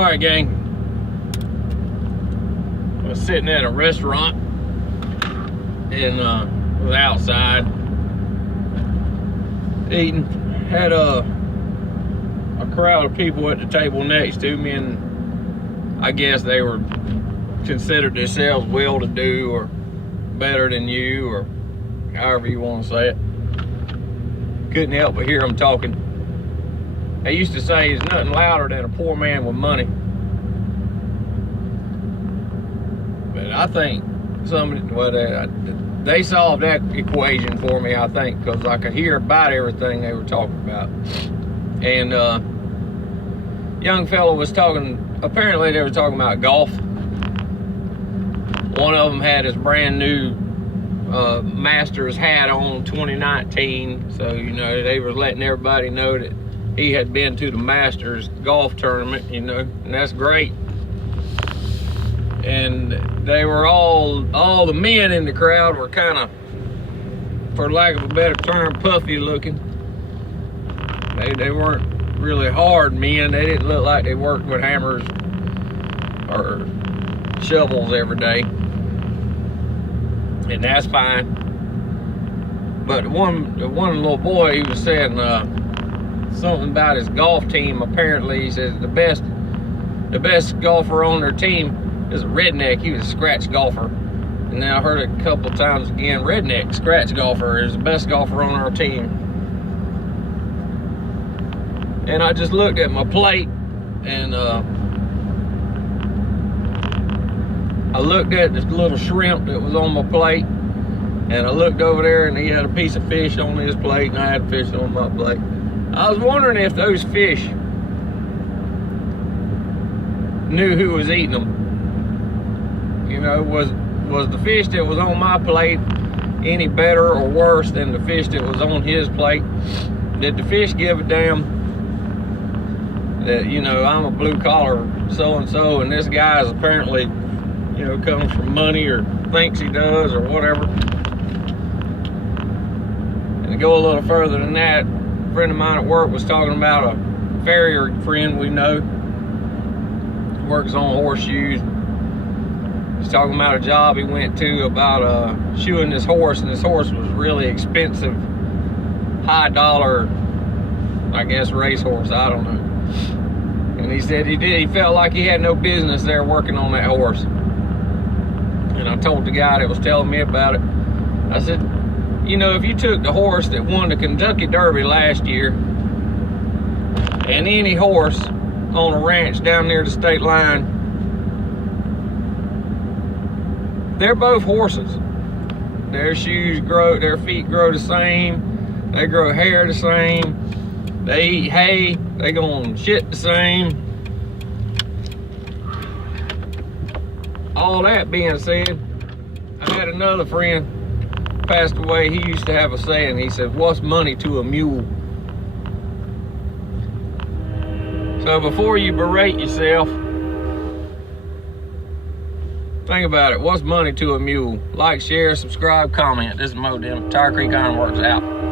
All right, gang. I was sitting at a restaurant and was outside eating. Had a crowd of people at the table next to me, and I guess they were considered themselves well-to-do or better than you, or however you want to say it. Couldn't help but hear them talking. They used to say there's nothing louder than a poor man with money. But I think they solved that equation for me, I think, because I could hear about everything they were talking about. And young fellow was talking, apparently they were talking about golf. One of them had his brand new Masters hat on, 2019. So, you know, they were letting everybody know that he had been to the Masters golf tournament, you know, and that's great. And they were all the men in the crowd were kind of, for lack of a better term, puffy looking. They weren't really hard men. They didn't look like they worked with hammers or shovels every day. And that's fine. But one little boy, he was saying something about his golf team. Apparently, he says the best golfer on their team is a redneck. He was a scratch golfer. And then I heard it a couple times again, redneck scratch golfer is the best golfer on our team. And I just looked at my plate, and I looked at this little shrimp that was on my plate, and I looked over there, and he had a piece of fish on his plate, and I had fish on my plate. I was wondering if those fish knew who was eating them. You know, was the fish that was on my plate any better or worse than the fish that was on his plate? Did the fish give a damn that, you know, I'm a blue collar so-and-so, and this guy is apparently, you know, comes from money or thinks he does or whatever? And to go a little further than that, a friend of mine at work was talking about a farrier friend we know, works on horseshoes. He's talking about a job he went to about shoeing this horse, and this horse was really expensive, high dollar, I guess, racehorse, I don't know. And he said he felt like he had no business there working on that horse. And I told the guy that was telling me about it, I said, you know, if you took the horse that won the Kentucky Derby last year and any horse on a ranch down near the state line, they're both horses. Their shoes grow, their feet grow the same, they grow hair the same, they eat hay, they gonna shit the same. All that being said, I had another friend passed away. He used to have a saying. He said, what's money to a mule? So before you berate yourself, think about it. What's money to a mule? Like, share, subscribe, comment. This is Mo Dim. Tire Creek Iron Works out.